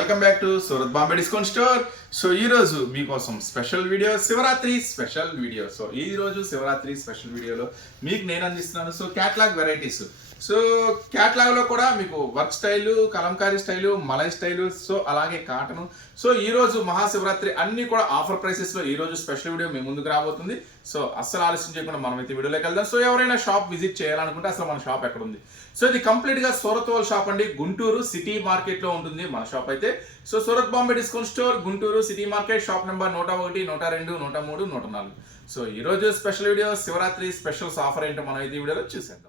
Welcome back to Surat Bombay discount store. So ఈ రోజు మీకోసం special video, Shivaratri special video. So ఈ రోజు శివరాత్రి స్పెషల్ వీడియోలో మీకు నేను అందిస్తున్నాను so catalogue varieties. So catalogue లో కూడా మీకు work style, Kalamkari style, malai style, so అలాగే కాటన్. సో ఈ రోజు మహాశివరాత్రి అన్ని కూడా ఆఫర్ ప్రైసెస్ లో ఈ రోజు స్పెషల్ వీడియో మీ ముందుకు రాబోతుంది. సో అస్సలు ఆలస్యం చేయకుండా మనం అయితే వీడియోలోకి వెళ్దాం. సో ఎవరైనా షాప్ విజిట్ చేయాలనుకుంటే అసలు మన షాప్ ఎక్కడ ఉంది? సో ఇది కంప్లీట్ గా సూరత్ వాళ్ళ షాప్ అండి, గుంటూరు సిటీ మార్కెట్ లో ఉంటుంది మన షాప్ అయితే. So Surat Bombay discount store, Guntur city market, shop number 101, 102, 103, 104. So ఈ రోజు special video Shivaratri specials offer ఏంటో మనం అయితే ఈ వీడియోలో చూసేద్దాం.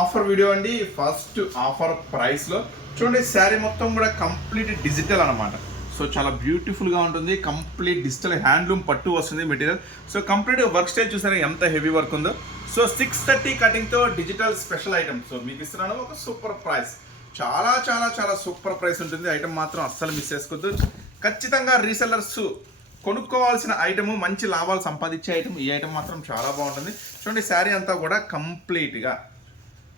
ఆఫర్ వీడియో అండి. ఫస్ట్ ఆఫర్ ప్రైస్ లో చూడండి, శారీ మొత్తం కూడా కంప్లీట్ డిజిటల్ అనమాట. సో చాలా బ్యూటిఫుల్ గా ఉంటుంది, కంప్లీట్ డిజిటల్ హ్యాండ్లూమ్ పట్టు వస్తుంది material. So complete work style చూసారా ఎంత హెవీ వర్క్ ఉందో. సో 630 కటింగ్ తో డిజిటల్ స్పెషల్ ఐటమ్. సో మీకు ఇస్తున్నాను ఒక సూపర్ ప్రైస్, చాలా చాలా చాలా సూపర్ ప్రైస్ ఉంటుంది. ఐటమ్ మాత్రం అస్సలు మిస్ చేసుకోవద్దు. ఖచ్చితంగా రీసెల్లర్స్ కొనుక్కోవాల్సిన ఐటమ్, మంచి లాభాలు సంపాదించే ఐటమ్. ఈ ఐటమ్ మాత్రం చాలా బాగుంటుంది. చూడండి శారీ అంతా కూడా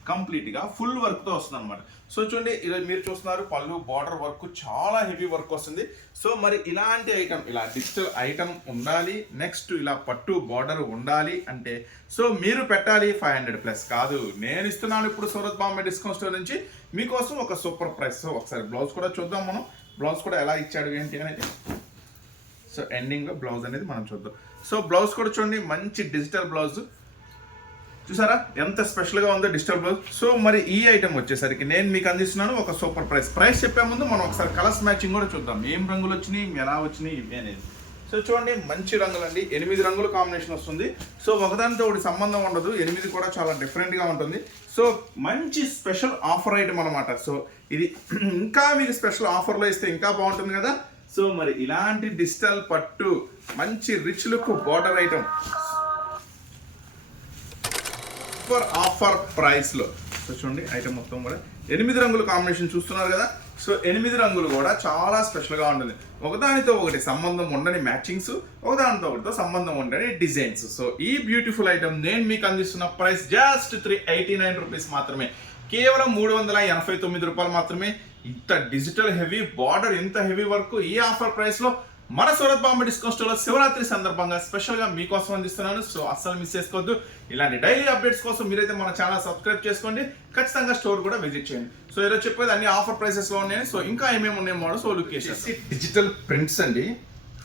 కంప్లీట్గా ఫుల్ వర్క్తో వస్తుంది అనమాట. సో చూడండి, ఈరోజు మీరు చూస్తున్నారు పళ్ళు బార్డర్ వర్క్, చాలా హెవీ వర్క్ వస్తుంది. సో మరి ఇలాంటి ఐటమ్, ఇలా డిజిటల్ ఐటమ్ ఉండాలి, నెక్స్ట్ ఇలా పట్టు బార్డర్ ఉండాలి అంటే సో మీరు పెట్టాలి 500+ కాదు. నేను ఇస్తున్నాను ఇప్పుడు సూరత్ బాంబే డిస్కౌంట్ స్టోర్ నుంచి మీకోసం ఒక సూపర్ ప్రైస్. సో ఒకసారి బ్లౌజ్ కూడా చూద్దాం మనం, బ్లౌజ్ కూడా ఎలా ఇచ్చాడు ఏంటి అనేది. సో ఎండింగ్లో బ్లౌజ్ అనేది మనం చూద్దాం. సో బ్లౌజ్ కూడా చూడండి, మంచి డిజిటల్ బ్లౌజ్ చూసారా ఎంత స్పెషల్గా ఉందో డిజిటల్ బ్లౌజ్. సో మరి ఈ ఐటమ్ వచ్చేసరికి నేను మీకు అందిస్తున్నాను ఒక సూపర్ ప్రైస్ చెప్పే ముందు మనం ఒకసారి కలర్స్ మ్యాచింగ్ కూడా చూద్దాం, ఏం రంగులు వచ్చినాయి, ఎలా వచ్చినాయి ఇవి అనేది. సో చూడండి, మంచి రంగులు అండి, 8 రంగుల కాంబినేషన్ వస్తుంది. సో ఒకదానితో ఒకటి సంబంధం ఉండదు, 8 కూడా చాలా డిఫరెంట్గా ఉంటుంది. సో మంచి స్పెషల్ ఆఫర్ ఐటమ్ అనమాట. సో ఇది ఇంకా మీకు స్పెషల్ ఆఫర్లో ఇస్తే ఇంకా బాగుంటుంది కదా. సో మరి ఇలాంటి డిజిటల్ పట్టు మంచి rich look border item offer price లో. సో చూడండి ఐటమ్ మొత్తం కూడా 8 రంగుల కాంబినేషన్ చూస్తున్నారు కదా. సో 8 రంగులు కూడా చాలా స్పెషల్ గా ఉంటుంది. ఒకదానితో ఒకటి సంబంధం ఉండని మ్యాచింగ్స్, ఒకదానితో ఒకటితో సంబంధం ఉండని డిజైన్స్. సో ఈ బ్యూటిఫుల్ ఐటమ్ నేను మీకు అందిస్తున్న ప్రైస్ జస్ట్ 389 రూపీస్ మాత్రమే, కేవలం 389 రూపాయలు మాత్రమే. ఇంత డిజిటల్ హెవీ బార్డర్, ఇంత హెవీ వర్క్ ఈ ఆఫర్ ప్రైస్ లో మన సూరత్ బాంబే డిస్కౌంట్ స్టోర్లో శివరాత్రి సందర్భంగా స్పెషల్గా మీకోసం అందిస్తున్నాను. సో అస్సలు మిస్ చేసుకోవద్దు. ఇలాంటి డైలీ అప్డేట్స్ కోసం మీరైతే మన ఛానల్ సబ్స్క్రైబ్ చేసుకోండి, ఖచ్చితంగా స్టోర్ కూడా విజిట్ చేయండి. సో ఈరోజు చెప్పేది అన్ని ఆఫర్ ప్రైసెస్లో ఉన్నాయి. సో ఇంకా ఏమేమి ఉన్నాయి మోడల్, సో లుక్ చేసి డిజిటల్ ప్రింట్స్ అండి,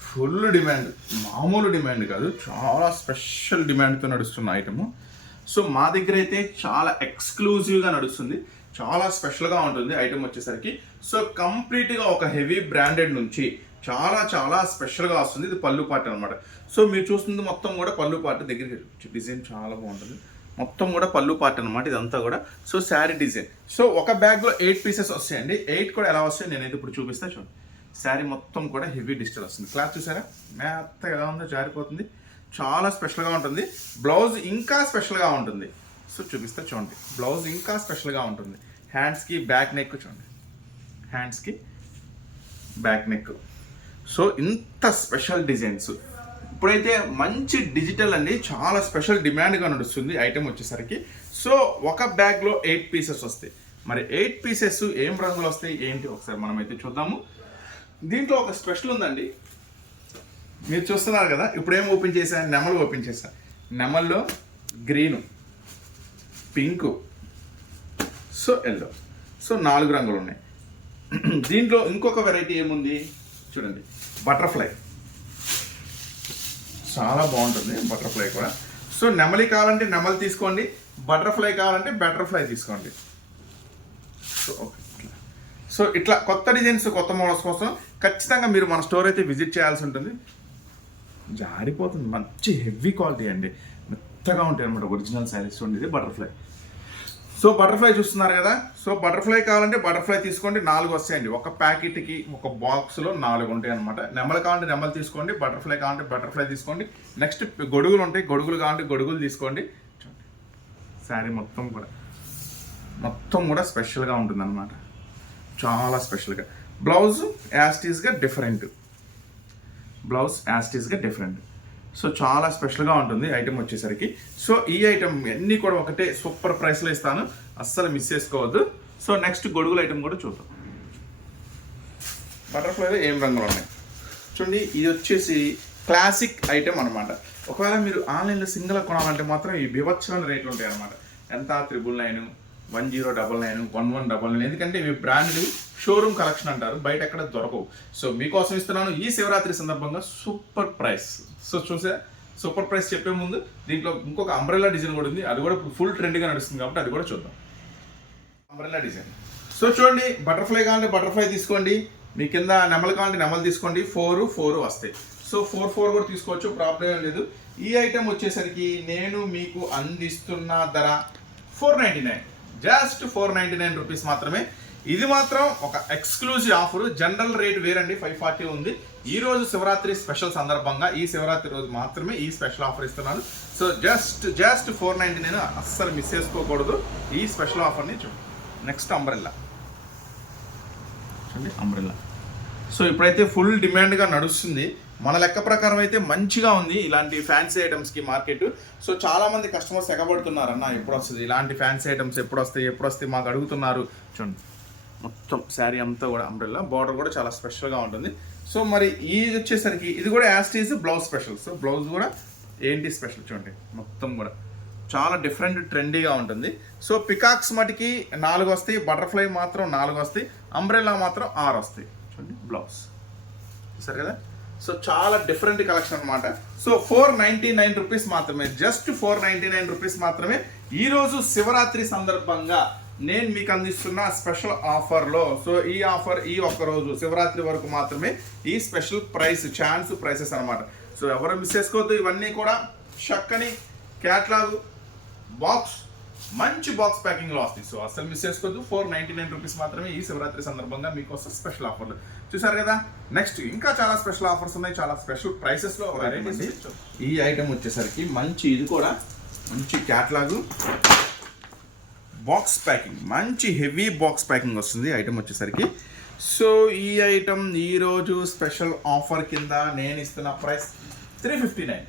ఫుల్ డిమాండ్, మామూలు డిమాండ్ కాదు, చాలా స్పెషల్ డిమాండ్తో నడుస్తున్న ఐటమ్. సో మా దగ్గర అయితే చాలా ఎక్స్క్లూజివ్గా నడుస్తుంది, చాలా స్పెషల్గా ఉంటుంది ఐటమ్ వచ్చేసరికి. సో కంప్లీట్గా ఒక హెవీ బ్రాండెడ్ నుంచి చాలా చాలా స్పెషల్గా వస్తుంది. ఇది పళ్ళు పార్ట్ అనమాట. సో మీరు చూస్తుంది మొత్తం కూడా పళ్ళు పార్ట్, దగ్గరికి డిజైన్ చాలా బాగుంటుంది, మొత్తం కూడా పళ్ళు పార్ట్ అనమాట ఇదంతా కూడా. So sari design. సో ఒక బ్యాగ్లో 8 పీసెస్ వస్తాయండి. 8 కూడా ఎలా వస్తాయి నేనైతే ఇప్పుడు చూపిస్తాను. చూడండి, శారీ మొత్తం కూడా హెవీ డిజిటల్ వస్తుంది. క్లాత్ చూసారా మెత్తగా ఎలా ఉందో, జారిపోతుంది, చాలా స్పెషల్గా ఉంటుంది. బ్లౌజ్ ఇంకా స్పెషల్గా ఉంటుంది. సో చూపిస్తా చూడండి, బ్లౌజ్ ఇంకా స్పెషల్గా ఉంటుంది. హ్యాండ్స్కి బ్యాక్ నెక్ చూడండి, హ్యాండ్స్కి బ్యాక్ నెక్. సో ఇంత స్పెషల్ డిజైన్స్ ఇప్పుడైతే మంచి డిజిటల్ అండి, చాలా స్పెషల్ డిమాండ్గా నడుస్తుంది ఐటమ్ వచ్చేసరికి. సో ఒక బ్యాగ్లో 8 పీసెస్ వస్తాయి. మరి 8 పీసెస్ ఏం రంగులు వస్తాయి ఏంటి ఒకసారి మనం అయితే చూద్దాము. దీంట్లో ఒక స్పెషల్ ఉందండి, మీరు చూస్తున్నారు కదా. ఇప్పుడు ఏం ఓపెన్ చేశాను, నెమలు ఓపెన్ చేశాను. నెమల్లో green, pink, so yellow, so 4 రంగులు ఉన్నాయి. దీంట్లో ఇంకొక వెరైటీ ఏముంది చూడండి, బటర్ఫ్లై, చాలా బాగుంటుంది బటర్ఫ్లై కూడా. సో నెమలి కావాలంటే నెమలి తీసుకోండి, బటర్ఫ్లై కావాలంటే బటర్ఫ్లై తీసుకోండి. సో ఓకే, సో ఇట్లా కొత్త డిజైన్స్, కొత్త మోడల్స్ కోసం ఖచ్చితంగా మీరు మన స్టోర్ అయితే విజిట్ చేయాల్సి ఉంటుంది. జారిపోతుంది, మంచి హెవీ క్వాలిటీ అండి, మెత్తగా ఉంటాయి అనమాట ఒరిజినల్ శారీస్. చూడండి, ఇది బటర్ఫ్లై. సో బటర్ఫ్లై చూస్తున్నారు కదా. సో బటర్ఫ్లై కావాలంటే బటర్ఫ్లై తీసుకోండి, 4 వస్తాయండి. ఒక ప్యాకెట్కి ఒక బాక్స్లో 4 ఉంటాయి అనమాట. నెమలు కావాలంటే నెమలు తీసుకోండి, బటర్ఫ్లై కావాలంటే బటర్ఫ్లై తీసుకోండి. నెక్స్ట్ గొడుగులు ఉంటాయి, గొడుగులు కావాలంటే గొడుగులు తీసుకోండి. శారీ మొత్తం కూడా స్పెషల్గా ఉంటుంది అనమాట, చాలా స్పెషల్గా. బ్లౌజ్ యాస్టీస్గా డిఫరెంట్, సో చాలా స్పెషల్గా ఉంటుంది ఐటమ్ వచ్చేసరికి. సో ఈ ఐటమ్ అన్నీ కూడా ఒకటే సూపర్ ప్రైస్లో ఇస్తాను, అస్సలు మిస్ చేసుకోవద్దు. సో నెక్స్ట్ గొడుగుల ఐటమ్ కూడా చూద్దాం. బటర్ఫ్లైలో ఏం రంగులు ఉన్నాయి చూడండి. ఇది వచ్చేసి క్లాసిక్ ఐటెం అనమాట. ఒకవేళ మీరు ఆన్లైన్లో సింగిల్ కొనాలంటే మాత్రం ఈ బీభత్సమైన రేట్లు ఉంటాయి అనమాట. ఎంత 999, 1099, 1199, ఎందుకంటే ఇవి బ్రాండ్ షోరూమ్ కలెక్షన్ అంటారు, బయట ఎక్కడ దొరకవు. సో మీకోసం ఇస్తున్నాను ఈ శివరాత్రి సందర్భంగా సూపర్ ప్రైస్. సో చూసా సూపర్ ప్రైస్ చెప్పే ముందు దీంట్లో ఇంకొక అంబ్రెల్లా డిజైన్ కూడా ఉంది, అది కూడా ఫుల్ ట్రెండ్గా నడుస్తుంది కాబట్టి అది కూడా చూద్దాం. Umbrella design. సో చూడండి, బటర్ఫ్లై కావాలంటే బటర్ఫ్లై తీసుకోండి, మీ కింద నెమలు కావాలంటే నెమలు తీసుకోండి. 4 వస్తాయి. సో 4 కూడా తీసుకోవచ్చు, ప్రాబ్లం ఏం లేదు. ఈ ఐటెం వచ్చేసరికి నేను మీకు అందిస్తున్న ధర 499, జస్ట్ 499 రూపీస్ మాత్రమే. ఇది మాత్రం ఒక ఎక్స్క్లూజివ్ ఆఫర్. జనరల్ రేట్ వేరండి, 540 ఉంది. ఈ రోజు శివరాత్రి స్పెషల్ సందర్భంగా ఈ శివరాత్రి రోజు మాత్రమే ఈ స్పెషల్ ఆఫర్ ఇస్తున్నాను. సో జస్ట్ 499, అస్సలు మిస్ చేసుకోకూడదు ఈ స్పెషల్ ఆఫర్ని. చూడండి, నెక్స్ట్ అంబ్రెల్లా చూడండి, అంబ్రెల్లా. సో ఇప్పుడైతే ఫుల్ డిమాండ్గా నడుస్తుంది. మన లెక్క ప్రకారం అయితే మంచిగా ఉంది ఇలాంటి ఫ్యాన్సీ ఐటమ్స్కి మార్కెట్. సో చాలామంది కస్టమర్స్ ఎగబడుతున్నారు, అన్న ఎప్పుడు వస్తుంది ఇలాంటి ఫ్యాన్సీ ఐటమ్స్, ఎప్పుడు వస్తాయి మాకు అడుగుతున్నారు. చూడండి, మొత్తం శారీ అంతా కూడా అంబ్రెల్లా, బార్డర్ కూడా చాలా స్పెషల్గా ఉంటుంది. సో మరి ఇది వచ్చేసరికి ఇది కూడా యాస్టీస్ బ్లౌజ్ స్పెషల్. సో బ్లౌజ్ కూడా ఏంటి స్పెషల్ చూడండి, మొత్తం కూడా చాలా డిఫరెంట్ ట్రెండీగా ఉంటుంది. సో పికాక్స్ మటుకి 4 వస్తాయి, బటర్ఫ్లై మాత్రం 4 వస్తాయి, అంబ్రెల్లా మాత్రం 6 వస్తాయి. చూడండి బ్లౌజ్ చూసారు కదా. సో చాలా డిఫరెంట్ కలెక్షన్ అనమాట. సో 499 రూపీస్ మాత్రమే, జస్ట్ 499 రూపీస్ మాత్రమే. ఈరోజు శివరాత్రి సందర్భంగా నేను మీకు అందిస్తున్న స్పెషల్ ఆఫర్లో. సో ఈ ఆఫర్ ఈ ఒక్కరోజు శివరాత్రి వరకు మాత్రమే ఈ స్పెషల్ ప్రైస్, ఛాన్స్ ప్రైసెస్ అనమాట. సో ఎవరు మిస్ చేసుకోవద్దు. ఇవన్నీ కూడా చక్కని క్యాట్లాగ్ బాక్స్, మంచి బాక్స్ ప్యాకింగ్లో వస్తాయి. సో అసలు మిస్ చేసుకోవద్దు. 499 రూపీస్ మాత్రమే ఈ శివరాత్రి సందర్భంగా మీకోసం స్పెషల్ ఆఫర్లు. చూసారు కదా. నెక్స్ట్ ఇంకా చాలా స్పెషల్ ఆఫర్స్ ఉన్నాయి, చాలా స్పెషల్ ప్రైసెస్లో. ఈ ఐటమ్ వచ్చేసరికి మంచి, ఇది కూడా మంచి క్యాట్లాగ్ బాక్స్ ప్యాకింగ్, మంచి హెవీ బాక్స్ ప్యాకింగ్ వస్తుంది ఐటమ్ వచ్చేసరికి. సో ఈ ఐటమ్ ఈరోజు స్పెషల్ ఆఫర్ కింద నేను ఇస్తున్న ప్రైస్ 359,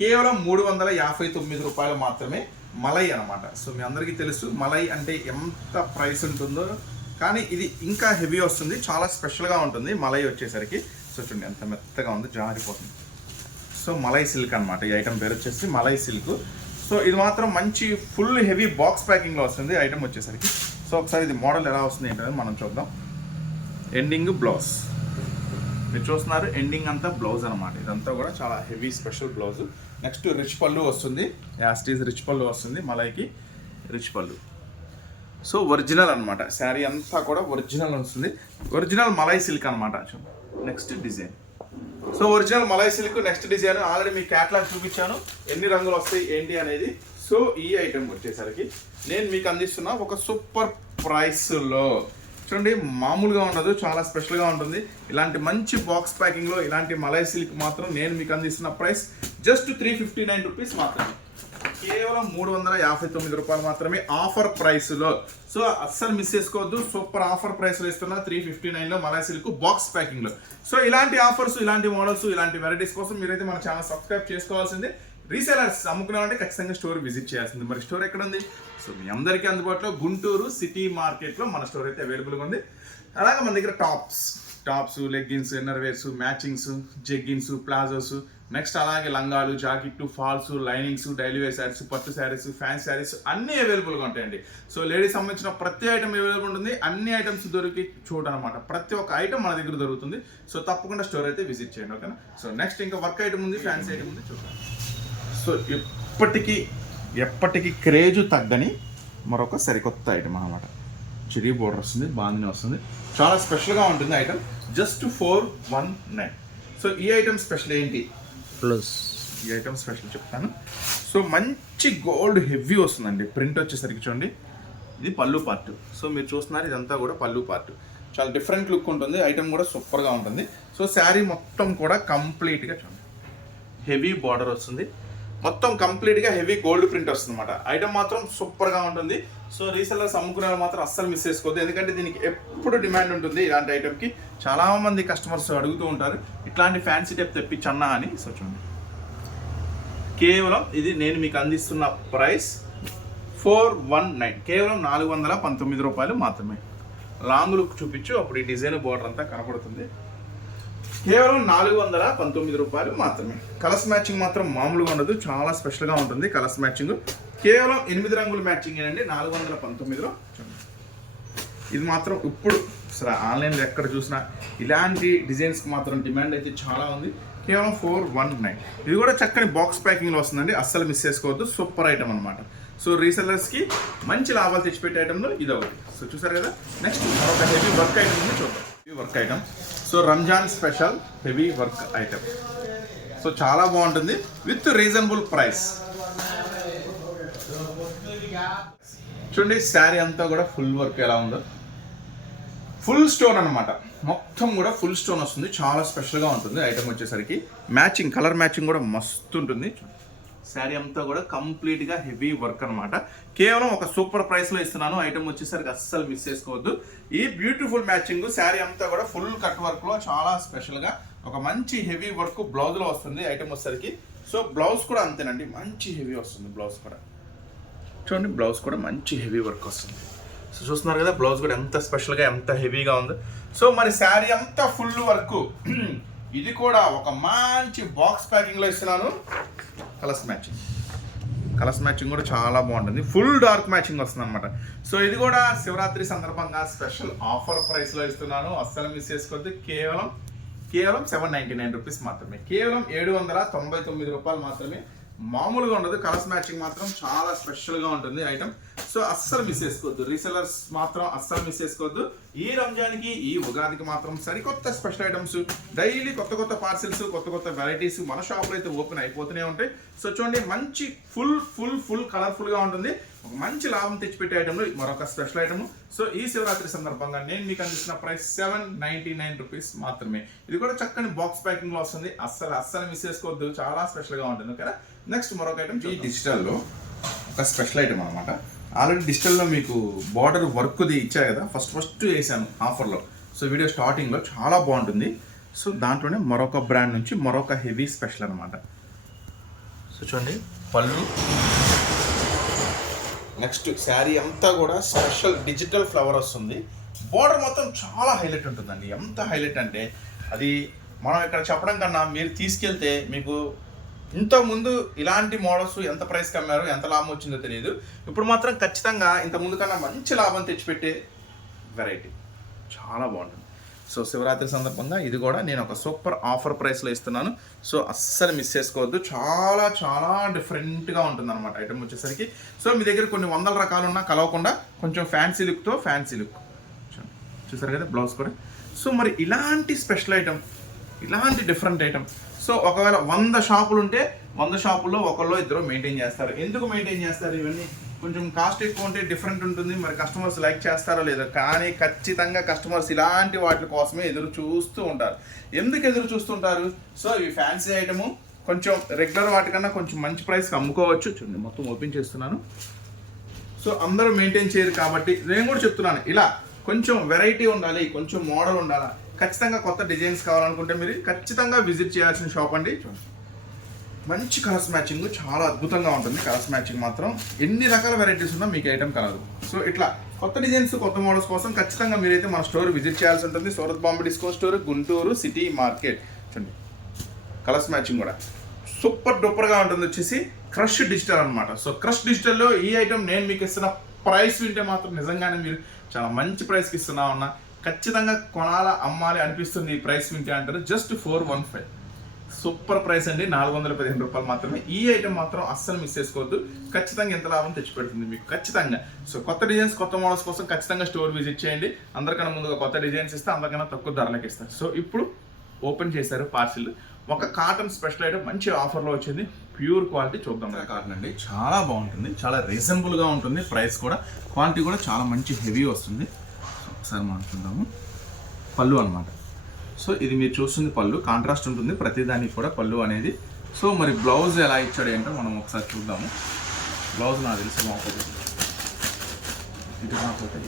కేవలం 359 రూపాయలు మాత్రమే. మలై అనమాట. సో మీ అందరికీ తెలుసు మలై అంటే ఎంత ప్రైస్ ఉంటుందో, కానీ ఇది ఇంకా హెవీ వస్తుంది, చాలా స్పెషల్గా ఉంటుంది మలై వచ్చేసరికి. సో చూడండి ఎంత మెత్తగా ఉంది, జారిపోతుంది. సో మలై సిల్క్ అనమాట ఈ ఐటమ్ పేరు వచ్చేసి మలై సిల్క్. సో ఇది మాత్రం మంచి ఫుల్ హెవీ బాక్స్ ప్యాకింగ్లో వస్తుంది ఐటమ్ వచ్చేసరికి. సో ఒకసారి ఇది మోడల్ ఎలా వస్తుంది ఏంటనేది మనం చూద్దాం. ఎండింగ్ బ్లౌజ్ మీరు చూస్తున్నారు, ఎండింగ్ అంతా బ్లౌజ్ అనమాట. ఇదంతా కూడా చాలా heavy special blouse. Next rich pallu వస్తుంది, యాస్టీస్ రిచ్ పళ్ళు వస్తుంది, మలైకి రిచ్ పళ్ళు. సో ఒరిజినల్ అనమాట, శారీ అంతా కూడా ఒరిజినల్ వస్తుంది, ఒరిజినల్ మలై సిల్క్ అనమాట. Next design. So original Malai silk next design. Already మీ క్యాట్లాగ్ చూపించాను ఎన్ని రంగులు వస్తాయి ఏంటి అనేది. సో ఈ ఐటెం వచ్చేసరికి నేను మీకు అందిస్తున్న ఒక సూపర్ ప్రైస్లో. చూడండి మామూలుగా ఉండదు, చాలా స్పెషల్గా ఉంటుంది. ఇలాంటి మంచి బాక్స్ ప్యాకింగ్లో ఇలాంటి మలై సిల్క్ మాత్రం నేను మీకు అందిస్తున్న ప్రైస్ జస్ట్ 359 రూపీస్ మాత్రమే, కేవలం 359 రూపాయలు మాత్రమే ఆఫర్ ప్రైస్లో. సో అస్సలు మిస్ చేసుకోవద్దు, సూపర్ ఆఫర్ ప్రైస్లో ఇస్తున్నా 359లో మలై సిల్క్ బాక్స్ ప్యాకింగ్లో. సో ఇలాంటి ఆఫర్స్, ఇలాంటి మోడల్స్, ఇలాంటి వెరైటీస్ కోసం మీరైతే మన ఛానల్ సబ్స్క్రైబ్ చేసుకోవాల్సిందే. రీసేలర్స్ అమ్ముకున్నామంటే ఖచ్చితంగా స్టోర్ విజిట్ చేయాల్సింది. మరి స్టోర్ ఎక్కడ ఉంది? సో మీ అందరికీ అందుబాటులో గుంటూరు సిటీ మార్కెట్లో మన స్టోర్ అయితే అవైలబుల్గా ఉంది. అలాగే మన దగ్గర tops, leggings, inner wears, matchings, jeggings, palazzos, next అలాగే లంగాలు, జాకెట్లు, falls, linings, daily wear sarees, పట్టు శారీస్, ఫ్యాన్సీ శారీస్ అన్నీ అవైలబుల్గా ఉంటాయండి. సో లేడీస్ సంబంధించిన ప్రతి ఐటమ్ అవైలబుల్ ఉంటుంది. అన్ని ఐటమ్స్ దొరికి చూడనమాట, ప్రతి ఒక్క ఐటమ్ మన దగ్గర దొరుకుతుంది. సో తప్పకుండా స్టోర్ అయితే విజిట్ చేయండి, ఓకేనా. సో నెక్స్ట్ ఇంకా వర్క్ ఐటమ్ ఉంది, ఫ్యాన్సీ ఐటమ్ ఉంది, చూద్దాం. సో ఎప్పటికీ క్రేజు తగ్గని మరొక సరికొత్త ఐటమ్ అనమాట. చిరీ బోర్డర్ వస్తుంది, బాగానే వస్తుంది, చాలా స్పెషల్గా ఉంటుంది ఐటమ్. జస్ట్ 419. సో ఈ ఐటమ్ స్పెషల్ ఏంటి? ప్లస్ ఈ ఐటమ్ స్పెషల్ చెప్తాను. సో మంచి గోల్డ్ హెవీ వస్తుందండి. ప్రింట్ వచ్చేసరికి చూడండి, ఇది పళ్ళు పార్ట్. సో మీరు చూస్తున్నారు, ఇదంతా కూడా పళ్ళు పార్ట్. చాలా డిఫరెంట్ లుక్ ఉంటుంది, ఐటమ్ కూడా సూపర్గా ఉంటుంది. సో శారీ మొత్తం కూడా కంప్లీట్గా చూడండి హెవీ బార్డర్ వస్తుంది, మొత్తం కంప్లీట్గా హెవీ గోల్డ్ ప్రింట్ వస్తుంది అనమాట. ఐటమ్ మాత్రం సూపర్గా ఉంటుంది. సో రీసెల్లర్స్ అమ్ముకునే మాత్రం అస్సలు మిస్ చేసుకోవద్దు, ఎందుకంటే దీనికి ఎప్పుడు డిమాండ్ ఉంటుంది. ఇలాంటి ఐటమ్కి చాలామంది కస్టమర్స్ అడుగుతూ ఉంటారు, ఇట్లాంటి ఫ్యాన్సీ టైప్ తెప్పించన్నా అని. సో చూడండి, కేవలం ఇది నేను మీకు అందిస్తున్న ప్రైస్ 419, కేవలం 419 రూపాయలు మాత్రమే. లాంగ్ లుక్ చూపించు, అప్పుడు ఈ డిజైన్ బోర్డర్ అంతా కనపడుతుంది. కేవలం 419 రూపాయలు మాత్రమే. కలర్స్ మ్యాచింగ్ మాత్రం మామూలుగా ఉండదు, చాలా స్పెషల్గా ఉంటుంది కలర్స్ మ్యాచింగ్. కేవలం 8 రంగుల మ్యాచింగ్ అండి 419లో. ఇది మాత్రం ఇప్పుడు అసలు ఆన్లైన్లో ఎక్కడ చూసినా ఇలాంటి డిజైన్స్కి మాత్రం డిమాండ్ అయితే చాలా ఉంది. కేవలం 419. ఇది కూడా చక్కని బాక్స్ ప్యాకింగ్లో వస్తుందండి, అస్సలు మిస్ చేసుకోవద్దు. సూపర్ ఐటమ్ అనమాట. సో రీసెల్లర్స్కి మంచి లాభాలు తెచ్చిపెట్టే ఐటెంలో ఇది ఒకటి. సో చూసారు కదా. నెక్స్ట్ మరొక హెవీ వర్క్ ఐటమ్ ఉంది, చూద్దాం. Heavy work item. So Ramzan special heavy work item. So చాలా బాగుంటుంది విత్ రీజనబుల్ ప్రైస్. చూడండి శారీ అంతా కూడా ఫుల్ వర్క్ ఎలా ఉందో, ఫుల్ స్టోన్ అనమాట. మొత్తం కూడా ఫుల్ స్టోన్ వస్తుంది, చాలా స్పెషల్గా ఉంటుంది ఐటమ్ వచ్చేసరికి. మ్యాచింగ్ కలర్ మ్యాచింగ్ కూడా మస్తు ఉంటుంది. శారీ అంతా కూడా కంప్లీట్గా హెవీ వర్క్ అనమాట. కేవలం ఒక సూపర్ ప్రైస్లో ఇస్తున్నాను. ఐటమ్ వచ్చేసరికి అస్సలు మిస్ చేసుకోవద్దు. ఈ బ్యూటిఫుల్ మ్యాచింగ్ శారీ అంతా కూడా ఫుల్ కట్ వర్క్లో చాలా స్పెషల్గా ఒక మంచి హెవీ వర్క్ బ్లౌజ్లో వస్తుంది ఐటమ్ వచ్చేసరికి. సో బ్లౌజ్ కూడా అంతేనండి, మంచి హెవీ వస్తుంది బ్లౌజ్ కూడా. చూడండి బ్లౌజ్ కూడా మంచి హెవీ వర్క్ వస్తుంది. సో చూస్తున్నారు కదా బ్లౌజ్ కూడా ఎంత స్పెషల్గా ఎంత హెవీగా ఉంది. సో మరి శారీ అంతా ఫుల్ వర్క్. ఇది కూడా ఒక మంచి బాక్స్ ప్యాకింగ్లో ఇస్తున్నాను. కలర్స్ మ్యాచింగ్ కూడా చాలా బాగుంటుంది, ఫుల్ డార్క్ మ్యాచింగ్ వస్తుంది అనమాట. సో ఇది కూడా శివరాత్రి సందర్భంగా స్పెషల్ ఆఫర్ ప్రైస్లో ఇస్తున్నాను, అస్సలు మిస్ చేసుకోవద్దు. కేవలం 799 రూపీస్ మాత్రమే. కేవలం 799 రూపాయలు మాత్రమే. మామూలుగా ఉండదు. కలర్స్ మ్యాచింగ్ మాత్రం చాలా స్పెషల్గా ఉంటుంది ఐటమ్. సో అస్సలు మిస్ చేసుకోవద్దు. రీసెలర్స్ మాత్రం అస్సలు మిస్ చేసుకోవద్దు. ఈ రంజాన్కి ఈ ఉగాదికి మాత్రం సరికొత్త స్పెషల్ ఐటమ్స్, డైలీ కొత్త పార్సిల్స్, కొత్త వెరైటీస్ మన షాప్లో అయితే ఓపెన్ అయిపోతూనే ఉంటాయి. సో చూడండి మంచి ఫుల్ కలర్ఫుల్గా ఉంటుంది. ఒక మంచి లాభం తెచ్చిపెట్టే ఐటమ్లో మరొక స్పెషల్ ఐటమ్. సో ఈ శివరాత్రి సందర్భంగా నేను మీకు అందిస్తున్న ప్రైస్ 799 రూపీస్ మాత్రమే. ఇది కూడా చక్కని బాక్స్ ప్యాకింగ్లో వస్తుంది, అస్సలు మిస్ చేసుకోవద్దు, చాలా స్పెషల్గా ఉంటుంది కదా. నెక్స్ట్ మరొక ఐటమ్ ఈ డిజిటల్లో ఒక స్పెషల్ ఐటమ్ అనమాట. ఆల్రెడీ డిజిటల్లో మీకు బార్డర్ వర్క్ది ఇచ్చారు కదా, ఫస్ట్ వేసాను ఆఫర్లో. సో వీడియో స్టార్టింగ్లో చాలా బాగుంటుంది. సో దాంట్లోనే మరొక బ్రాండ్ నుంచి మరొక హెవీ స్పెషల్ అనమాట. సో చూడండి పళ్ళు. నెక్స్ట్ శారీ అంతా కూడా స్పెషల్ డిజిటల్ ఫ్లవర్ వస్తుంది. బార్డర్ మొత్తం చాలా హైలైట్ ఉంటుందండి. ఎంత హైలైట్ అంటే అది మనం ఇక్కడ చెప్పడం కన్నా మీరు తీసుకెళ్తే మీకు ఇంతకుముందు ఇలాంటి మోడల్స్ ఎంత ప్రైస్కి అమ్మారో, ఎంత లాభం వచ్చిందో తెలియదు. ఇప్పుడు మాత్రం ఖచ్చితంగా ఇంతకుముందు కన్నా మంచి లాభం తెచ్చిపెట్టే వెరైటీ, చాలా బాగుంటుంది. సో శివరాత్రి సందర్భంగా ఇది కూడా నేను ఒక సూపర్ ఆఫర్ ప్రైస్లో ఇస్తున్నాను. సో అస్సలు మిస్ చేసుకోవద్దు. చాలా డిఫరెంట్గా ఉంటుంది అనమాట ఐటమ్ వచ్చేసరికి. సో మీ దగ్గర కొన్ని వందల రకాలు ఉన్నా కలవకుండా కొంచెం ఫ్యాన్సీ లుక్ చూసారు కదా బ్లౌజ్ కూడా. సో మరి ఇలాంటి స్పెషల్ ఐటమ్, ఇలాంటి డిఫరెంట్ ఐటమ్. సో ఒకవేళ 100 షాపులు ఉంటే 100 షాపుల్లో ఒకళ్ళు ఇద్దరు మెయింటైన్ చేస్తారు. ఎందుకు మెయింటైన్ చేస్తారు? ఇవన్నీ కొంచెం కాస్ట్ ఎక్కువ ఉంటే డిఫరెంట్ ఉంటుంది, మరి కస్టమర్స్ లైక్ చేస్తారో లేదో. కానీ ఖచ్చితంగా కస్టమర్స్ ఇలాంటి వాటి కోసమే ఎదురు చూస్తూ ఉంటారు. ఎందుకు ఎదురు చూస్తుంటారు? సో ఇవి ఫ్యాన్సీ ఐటము, కొంచెం రెగ్యులర్ వాటికన్నా కొంచెం మంచి ప్రైస్కి అమ్ముకోవచ్చు. చూడండి మొత్తం ఓపెన్ చేస్తున్నాను. సో అందరూ మెయింటైన్ చేయరు కాబట్టి నేను కూడా చెప్తున్నాను, ఇలా కొంచెం వెరైటీ ఉండాలి, కొంచెం మోడల్ ఉండాలి. ఖచ్చితంగా కొత్త డిజైన్స్ కావాలనుకుంటే మీరు ఖచ్చితంగా విజిట్ చేయాల్సిన షాప్ అండి. మంచి కలర్స్ మ్యాచింగ్ చాలా అద్భుతంగా ఉంటుంది. కలర్స్ మ్యాచింగ్ మాత్రం ఎన్ని రకాల వెరైటీస్ ఉన్నా మీకు ఐటమ్ కలదు. సో ఇట్లా కొత్త డిజైన్స్, కొత్త మోడల్స్ కోసం ఖచ్చితంగా మీరైతే మన స్టోర్ విజిట్ చేయాల్సి ఉంటుంది. Surat Bombay discount store, Guntur city market. చూడండి కలర్స్ మ్యాచింగ్ కూడా సూపర్ డూపర్గా ఉంటుంది. వచ్చేసి క్రష్ డిజిటల్ అనమాట. సో క్రష్ డిజిటల్లో ఈ ఐటమ్ నేను మీకు ఇస్తున్న ప్రైస్ వింటే మాత్రం నిజంగానే మీరు చాలా మంచి ప్రైస్కి ఇస్తున్నా ఉన్నా. ఖచ్చితంగా కొనాలా అమ్మాలి అనిపిస్తుంది ఈ ప్రైస్ వింటే అంటారు. జస్ట్ 415 సూపర్ ప్రైస్ అండి, 415 రూపాయలు మాత్రమే. ఈ ఐటమ్ మాత్రం అస్సలు మిస్ చేసుకోవద్దు. ఖచ్చితంగా ఎంత లాభం తెచ్చిపెడుతుంది మీకు ఖచ్చితంగా. సో కొత్త డిజైన్స్, కొత్త మోడల్స్ కోసం ఖచ్చితంగా స్టోర్ విజిట్ చేయండి. అందరికన్నా ముందుగా కొత్త డిజైన్స్ ఇస్తే అందరికన్నా తక్కువ ధరలకు ఇస్తారు. సో ఇప్పుడు ఓపెన్ చేశారు పార్సిల్. ఒక కాటన్ స్పెషల్ ఐటమ్ మంచి ఆఫర్లో వచ్చింది, ప్యూర్ క్వాలిటీ. చూద్దాం. కాటన్ అండి, చాలా బాగుంటుంది, చాలా రీజనబుల్గా ఉంటుంది. ప్రైస్ కూడా, క్వాలిటీ కూడా చాలా మంచి హెవీ వస్తుంది. ఒకసారి మాట్లాడుకుందాము. పళ్ళు అనమాట. సో ఇది మీరు చూస్తుంది పళ్ళు, కాంట్రాస్ట్ ఉంటుంది ప్రతిదానికి కూడా పళ్ళు అనేది. సో మరి బ్లౌజ్ ఎలా ఇచ్చాడు ఏంటో మనం ఒకసారి చూద్దాము. బ్లౌజ్ నాకు తెలిసి లోపల ఇటు రాకపోతే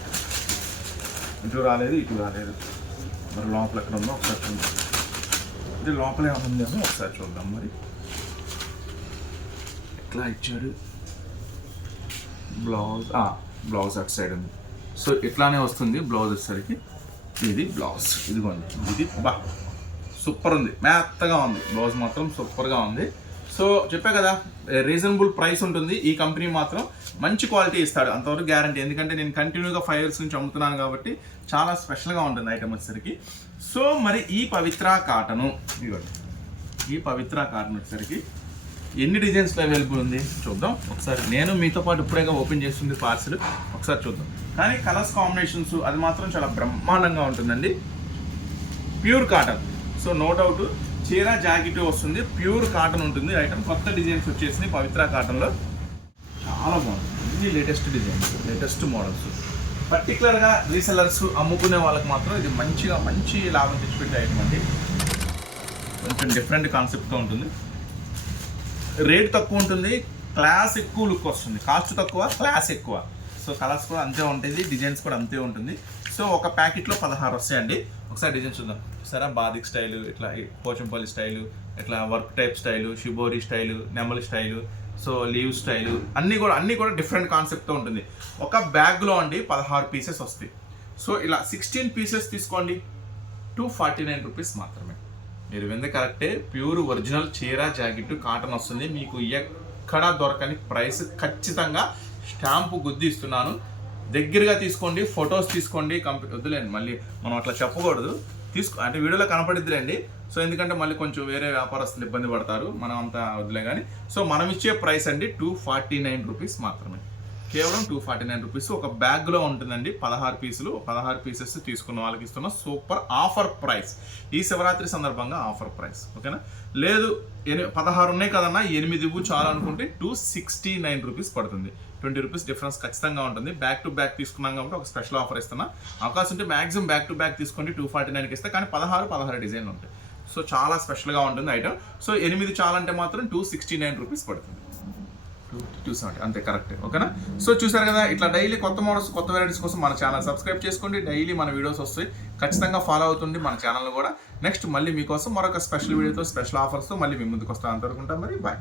ఇటు రాలేదు. మరి లోపల ఎక్కడ ఉందో ఒకసారి చూద్దాం. ఇది లోపల ఏముందేమో ఒకసారి చూద్దాం. మరి ఎట్లా ఇచ్చాడు బ్లౌజ్? బ్లౌజ్ అటు సైడ్ ఉంది. సో ఇట్లానే వస్తుంది బ్లౌజ్ వచ్చేసరికి. ఇది బ్లౌజ్, ఇదిగోండి. ఇది సూపర్ ఉంది, మెత్తగా ఉంది బ్లౌజ్, మాత్రం సూపర్గా ఉంది. సో చెప్పా కదా, రీజనబుల్ ప్రైస్ ఉంటుంది. ఈ కంపెనీ మాత్రం మంచి క్వాలిటీ ఇస్తాడు, అంతవరకు గ్యారంటీ. ఎందుకంటే నేను కంటిన్యూగా 5 years నుంచి అమ్ముతున్నాను కాబట్టి చాలా స్పెషల్గా ఉంటుంది ఐటమ్ వచ్చేసరికి. సో మరి ఈ పవిత్ర కాటను, ఇదిగోండి, ఈ పవిత్ర కాటన్ వచ్చేసరికి ఎన్ని డిజైన్స్లో అవైలబుల్ ఉంది చూద్దాం ఒకసారి. నేను మీతో పాటు ఇప్పుడేగా ఓపెన్ చేస్తుంది పార్సిల్, ఒకసారి చూద్దాం. కానీ కలర్స్ కాంబినేషన్స్ అది మాత్రం చాలా బ్రహ్మాండంగా ఉంటుందండి. Pure cotton, so no doubt చీర జాకెట్ వస్తుంది, ప్యూర్ కాటన్ ఉంటుంది ఐటమ్. కొత్త డిజైన్స్ వచ్చేసినాయి పవిత్ర కాటన్లో, చాలా బాగుంది. ఇది లేటెస్ట్ డిజైన్స్, లేటెస్ట్ మోడల్స్. పర్టికులర్గా రీసెలర్స్ అమ్ముకునే వాళ్ళకి మాత్రం ఇది మంచి లాభం తెచ్చిపెట్టే ఐటమ్ అండి. కొంచెం డిఫరెంట్ కాన్సెప్ట్గా ఉంటుంది, రేట్ తక్కువ ఉంటుంది, క్లాస్ ఎక్కువ లుక్ వస్తుంది. కాస్ట్ తక్కువ, క్లాస్ ఎక్కువ. సో కలర్స్ కూడా అంతే ఉంటుంది, డిజైన్స్ కూడా అంతే ఉంటుంది. సో ఒక ప్యాకెట్లో 16 వస్తాయండి. ఒకసారి డిజైన్ చూద్దాం. సరే, బాదిక్ స్టైలు, ఇట్లా పోచంపల్లి స్టైలు, ఇట్లా work type style, shibori style, నెమలి స్టైలు, సో లీవ్ స్టైలు, అన్నీ కూడా డిఫరెంట్ కాన్సెప్ట్తో ఉంటుంది. ఒక బ్యాగ్లో అండి 16 పీసెస్ వస్తాయి. సో ఇలా 16 పీసెస్ తీసుకోండి, 249 రూపీస్ మాత్రమే. మీరు వింది కరెక్టే, ప్యూర్ ఒరిజినల్ చీర జాకెట్ కాటన్ వస్తుంది. మీకు ఎక్కడా దొరకని ప్రైస్, ఖచ్చితంగా స్టాంపు గుద్ది ఇస్తున్నాను. దగ్గరగా తీసుకోండి, ఫొటోస్ తీసుకోండి. వద్దులేండి, మళ్ళీ మనం అట్లా చెప్పకూడదు, అంటే వీడియోలో కనపడిద్దిలేండి. సో ఎందుకంటే మళ్ళీ కొంచెం వేరే వ్యాపారస్తులు ఇబ్బంది పడతారు, మనం అంతా వదిలే. కానీ సో మనం ఇచ్చే ప్రైస్ అండి 249 రూపీస్ మాత్రమే, కేవలం 249 రూపీస్. ఒక బ్యాగ్లో ఉంటుందండి 16 పీసులు. 16 పీసెస్ తీసుకున్న వాళ్ళకి ఇస్తున్న సూపర్ ఆఫర్ ప్రైస్, ఈ శివరాత్రి సందర్భంగా ఆఫర్ ప్రైస్, ఓకేనా. లేదు 16 ఉన్నాయి కదన్నా, 8 ఇవ్వు చాలు అనుకుంటే 269 రూపీస్ పడుతుంది. 20 రూపీస్ డిఫరెన్స్ ఖచ్చితంగా ఉంటుంది. బ్యాక్ టు బ్యాక్ తీసుకున్నాం కాబట్టి ఒక స్పెషల్ ఆఫర్ ఇస్తున్నా. అవకాశం ఉంటే మ్యాక్సిమం బ్యాక్ టు బ్యాక్ తీసుకోండి, 249కి ఇస్తే. కానీ 16 డిజైన్లు ఉంటాయి. సో చాలా స్పెషల్గా ఉంటుంది ఐటమ్. సో 8 చాలంటే మాత్రం 269 రూపీస్ పడుతుంది, 270 అంతే, కరెక్ట్, ఓకేనా. సో చూసారు కదా, ఇట్లా డైలీ కొత్త మోడల్స్, కొత్త వెరైటీస్ కోసం మన ఛానల్ సబ్స్క్రైబ్ చేసుకోండి. డైలీ మన వీడియోస్ వస్తాయి, ఖచ్చితంగా ఫాలో అవుతుంది మన ఛానల్ కూడా. నెక్స్ట్ మళ్ళీ మీకోసం మరొక స్పెషల్ వీడియోతో, స్పెషల్ ఆఫర్స్తో మళ్ళీ మీ ముందుకు వస్తాను. అంతవరకు ఉంటాం మరి, బాయ్.